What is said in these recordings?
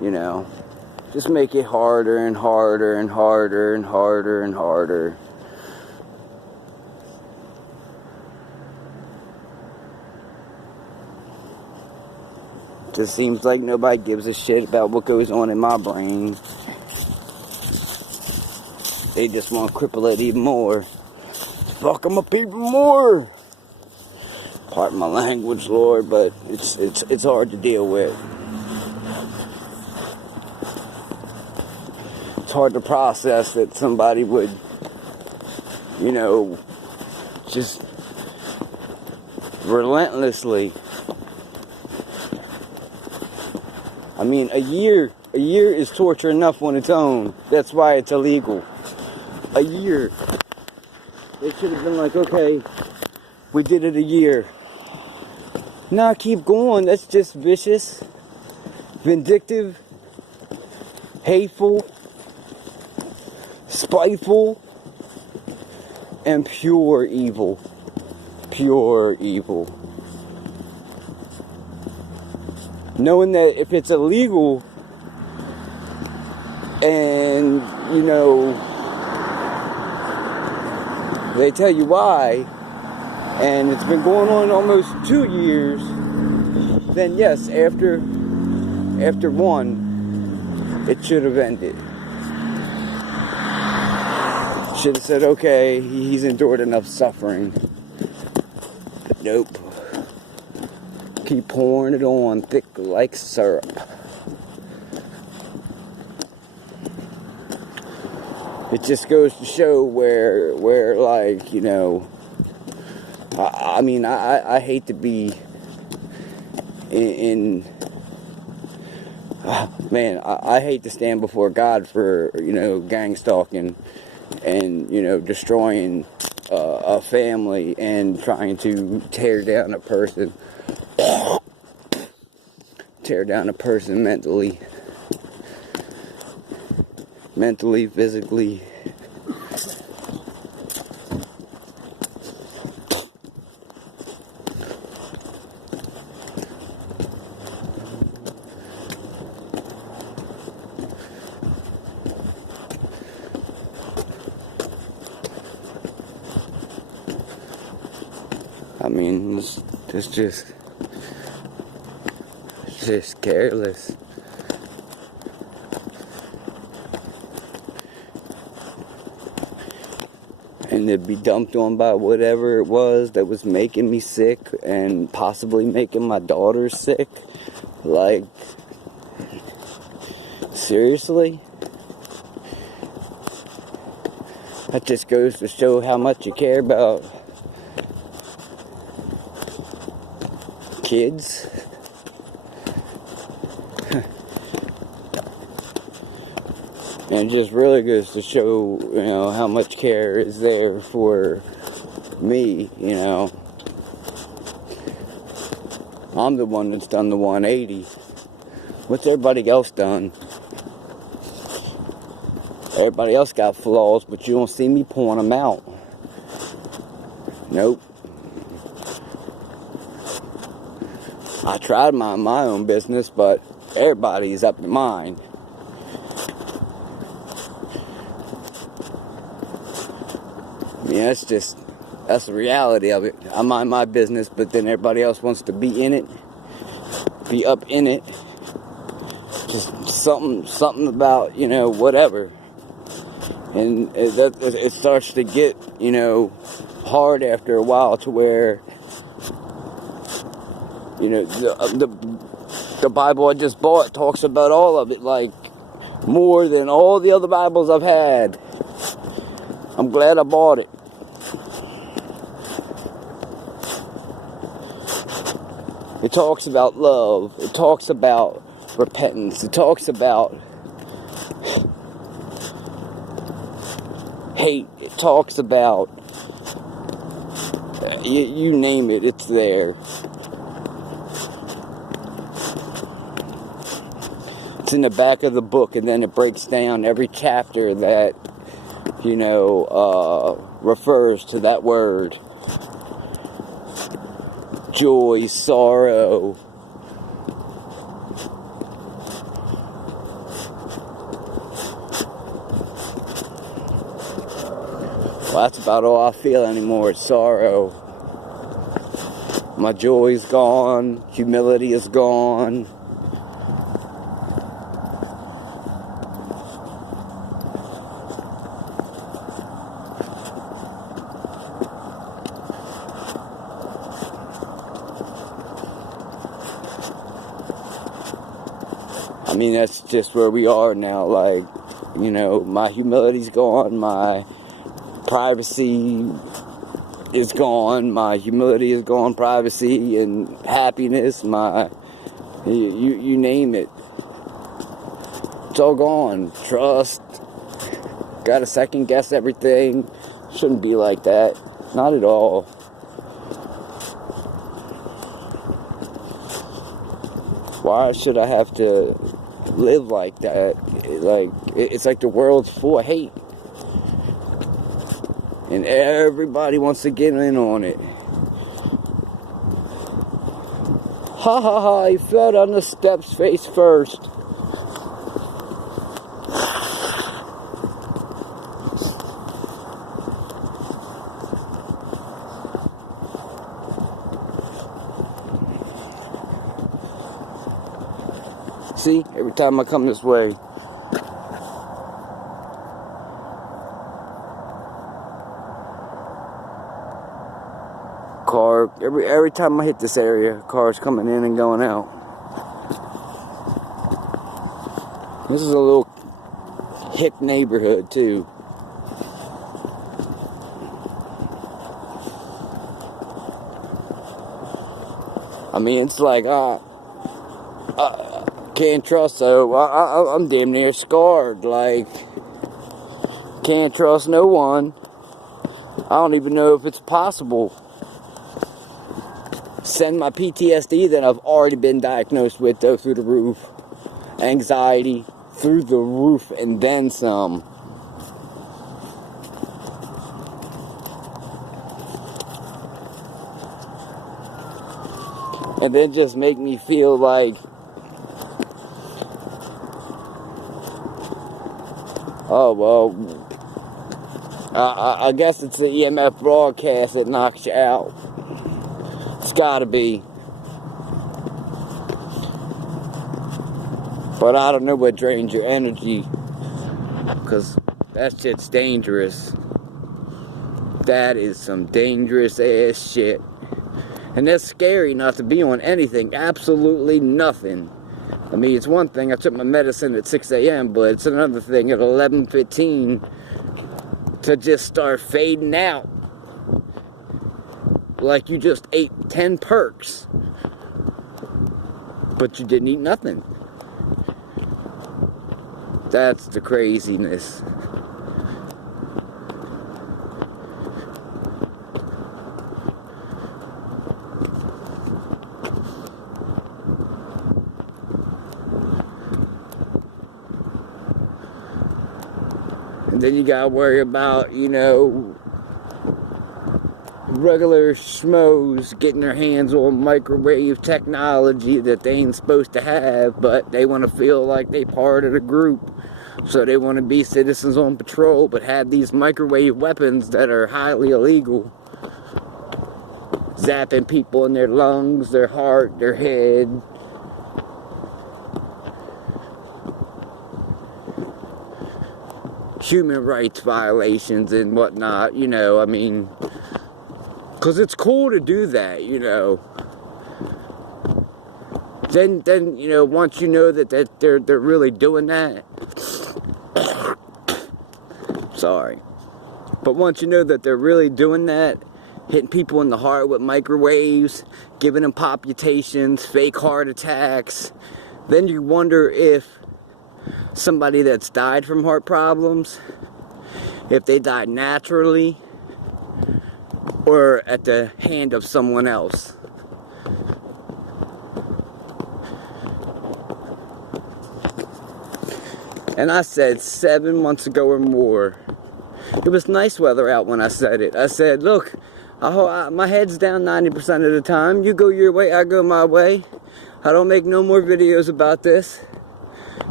You know, just make it harder and harder and harder and harder and harder. Just seems like nobody gives a shit about what goes on in my brain. They just want to cripple it even more. Fuck them up even more. Pardon my language, Lord, but it's hard to deal with. It's hard to process that somebody would, you know, just relentlessly. I mean, a year is torture enough on its own. That's why it's illegal. A year. They should have been like, okay, we did it a year. Nah, keep going. That's just vicious, vindictive, hateful, spiteful, and pure evil. Pure evil. Knowing that if it's illegal and, you know, they tell you why, and it's been going on almost 2 years, then yes, after one, it should have ended. Should have said, okay, he's endured enough suffering. But nope. Keep pouring it on thick like syrup. It just goes to show where like, you know, I mean, I hate to be man, I hate to stand before God for, you know, gang stalking and, you know, destroying a family and trying to tear down a person mentally, physically. I mean, it's just careless. And to be dumped on by whatever it was that was making me sick and possibly making my daughter sick. Like, seriously? That just goes to show how much you care about kids. And it just really goes to show, you know, how much care is there for me, you know. I'm the one that's done the 180. What's everybody else done? Everybody else got flaws, but you don't see me pouring them out. Nope. I tried my own business, but everybody's up to mine. Yeah, that's the reality of it. I mind my business, but then everybody else wants to be in it, be up in it. Just something about, you know, whatever. And it starts to get, you know, hard after a while to where, you know, the Bible I just bought talks about all of it, like, more than all the other Bibles I've had. I'm glad I bought it. It talks about love. It talks about repentance. It talks about hate. It talks about you name it, it's there. It's in the back of the book, and then it breaks down every chapter that, you know, refers to that word. Joy, sorrow, Well, that's about all I feel anymore is sorrow. My joy is gone. Humility is gone. I mean, that's just where we are now. Like, you know, my humility's gone. My privacy is gone. My humility is gone. Privacy and happiness. You name it. It's all gone. Trust. Gotta second guess everything. Shouldn't be like that. Not at all. Why should I have to live like that? It's like the world's full of hate. And everybody wants to get in on it. Ha ha ha, he fell on the steps face first. See, every time I come this way, car, every time I hit this area, cars coming in and going out. This is a little hick neighborhood too. I mean, it's like, can't trust her. I'm damn near scarred. Like, can't trust no one. I don't even know if it's possible. Send my PTSD that I've already been diagnosed with, though, through the roof. Anxiety through the roof and then some. And then just make me feel like, oh, well, I guess it's the EMF broadcast that knocks you out. It's gotta be. But I don't know what drains your energy, because that shit's dangerous. That is some dangerous ass shit. And that's scary not to be on anything, absolutely nothing. I mean, it's one thing, I took my medicine at 6 a.m., but it's another thing at 11:15 to just start fading out. Like you just ate 10 perks, but you didn't eat nothing. That's the craziness. And then you gotta worry about, you know, regular schmoes getting their hands on microwave technology that they ain't supposed to have, but they want to feel like they part of the group. So they want to be citizens on patrol, but have these microwave weapons that are highly illegal. Zapping people in their lungs, their heart, their head. Human rights violations and whatnot, you know, I mean, because it's cool to do that, you know. Then you know, once you know that they're really doing that, sorry, but once you know that they're really doing that, hitting people in the heart with microwaves, giving them palpitations, fake heart attacks, then you wonder if somebody that's died from heart problems, if they died naturally or at the hand of someone else. And I said 7 months ago or more, it was nice weather out when I said it. I said, look, my head's down 90% of the time. You go your way, I go my way. I don't make no more videos about this.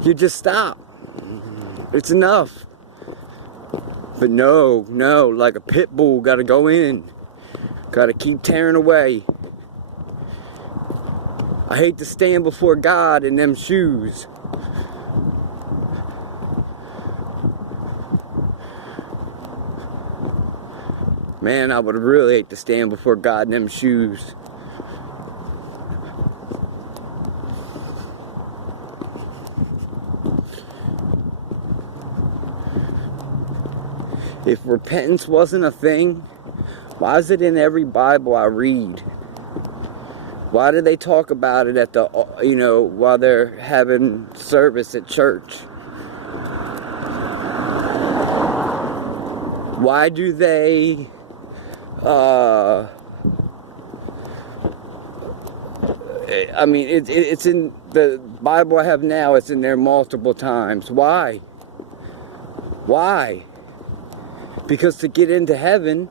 You just stop. It's enough. But no, like a pit bull, gotta go in. Gotta keep tearing away. I hate to stand before God in them shoes. Man, I would really hate to stand before God in them shoes. If repentance wasn't a thing, why is it in every Bible I read? Why do they talk about it at the, while they're having service at church? Why do they, it's in the Bible I have now, it's in there multiple times. Why? Why? Because to get into heaven,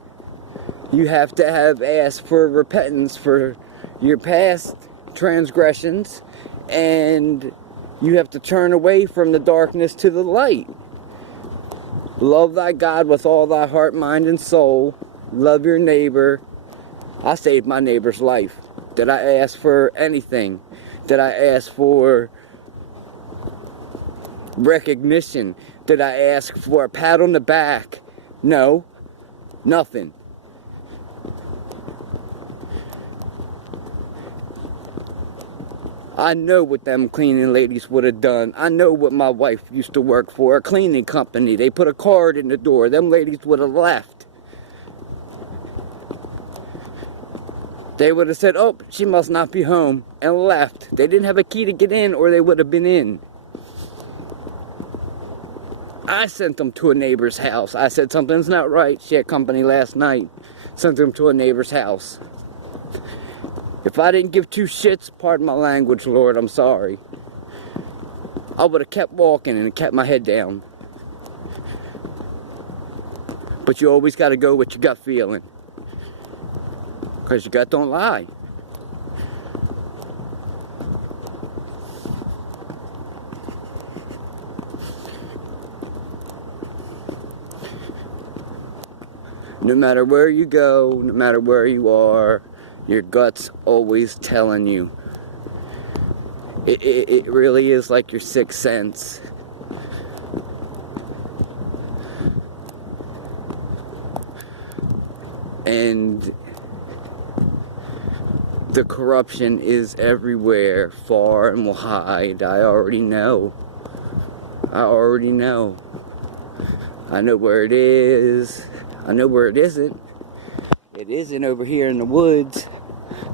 you have to have asked for repentance for your past transgressions, and you have to turn away from the darkness to the light. Love thy God with all thy heart, mind, and soul. Love your neighbor. I saved my neighbor's life. Did I ask for anything? Did I ask for recognition? Did I ask for a pat on the back? No, nothing. I know what them cleaning ladies would have done. I know what my wife used to work for, a cleaning company. They put a card in the door. Them ladies would have left. They would have said, oh, she must not be home, and left. They didn't have a key to get in, or they would have been in. I sent them to a neighbor's house. I said something's not right. She had company last night. Sent them to a neighbor's house. If I didn't give two shits, pardon my language, Lord, I'm sorry. I would have kept walking and kept my head down. But you always got to go with your gut feeling. Because your gut don't lie. No matter where you go, no matter where you are, your gut's always telling you. It really is like your sixth sense. And the corruption is everywhere, far and wide. I already know. I know where it is. I know where it isn't. It isn't over here in the woods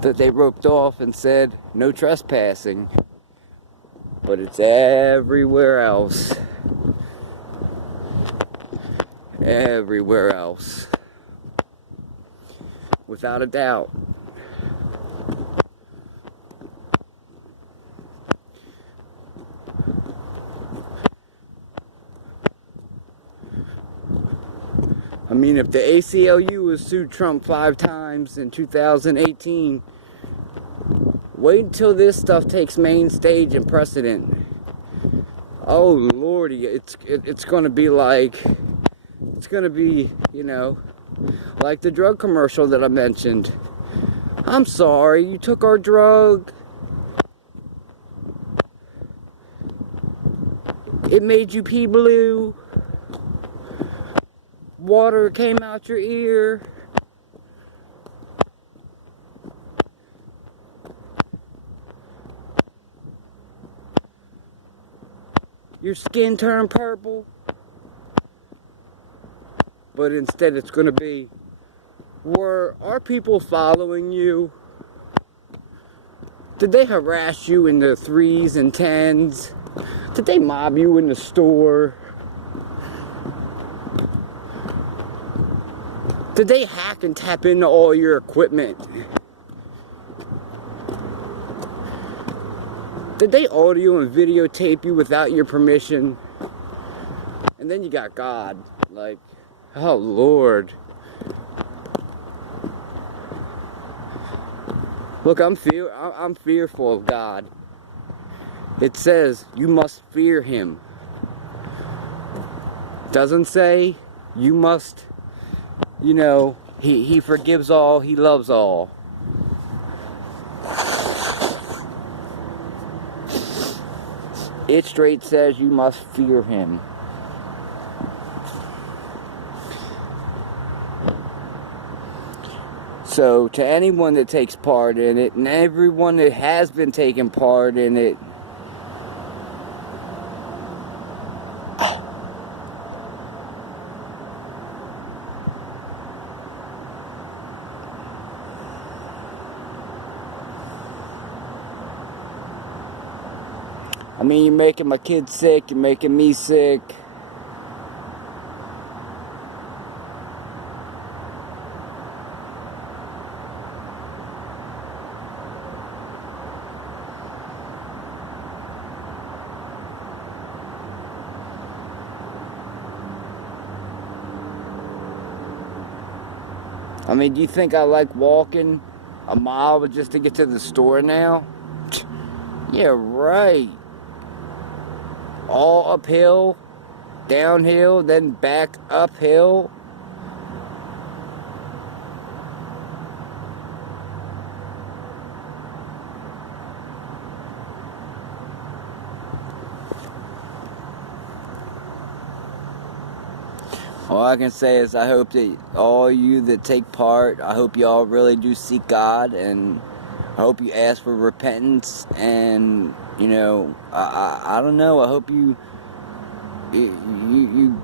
that they roped off and said no trespassing. But it's everywhere else. Everywhere else. Without a doubt. I mean, if the ACLU has sued Trump 5 times in 2018, wait until this stuff takes main stage and precedent. Oh lordy, it's going to be like, it's going to be, like the drug commercial that I mentioned. I'm sorry, you took our drug. It made you pee blue. Water came out your ear. Your skin turned purple. But instead it's going to be, are people following you? Did they harass you in the 3s and 10s? Did they mob you in the store? Did they hack and tap into all your equipment? Did they audio and videotape you without your permission? And then you got God. Like, oh Lord. Look, I'm fearful of God. It says you must fear Him. Doesn't say you must, you know, he forgives all, he loves all. It straight says you must fear him. So, to anyone that takes part in it, and everyone that has been taking part in it, I mean, you're making my kids sick, you're making me sick. I mean, do you think I like walking a mile just to get to the store now? Yeah, right. All uphill, downhill, then back uphill. All I can say is I hope that all you that take part, I hope y'all really do seek God, and I hope you ask for repentance, and you know, I don't know, I hope you're you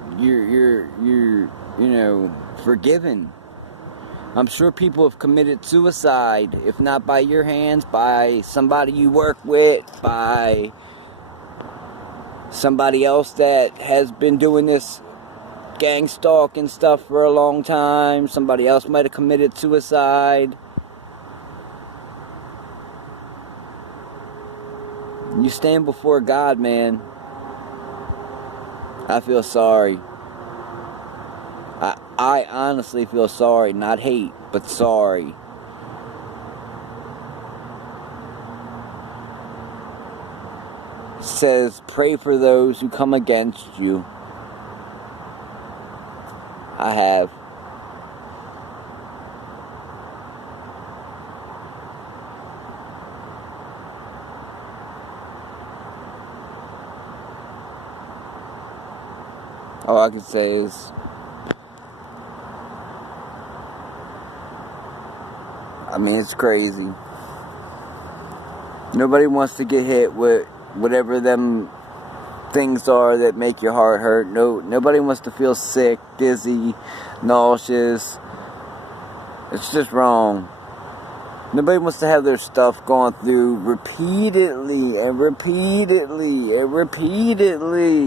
know, forgiven. I'm sure people have committed suicide, if not by your hands, by somebody you work with, by somebody else that has been doing this gang stalk and stuff for a long time. Somebody else might have committed suicide. You stand before God, man. I feel sorry. I honestly feel sorry. Not hate, but sorry. It says, pray for those who come against you. I have. All I can say is, I mean, it's crazy. Nobody wants to get hit with whatever them things are that make your heart hurt. Nobody wants to feel sick, dizzy, nauseous. It's just wrong. Nobody wants to have their stuff gone through repeatedly and repeatedly and repeatedly.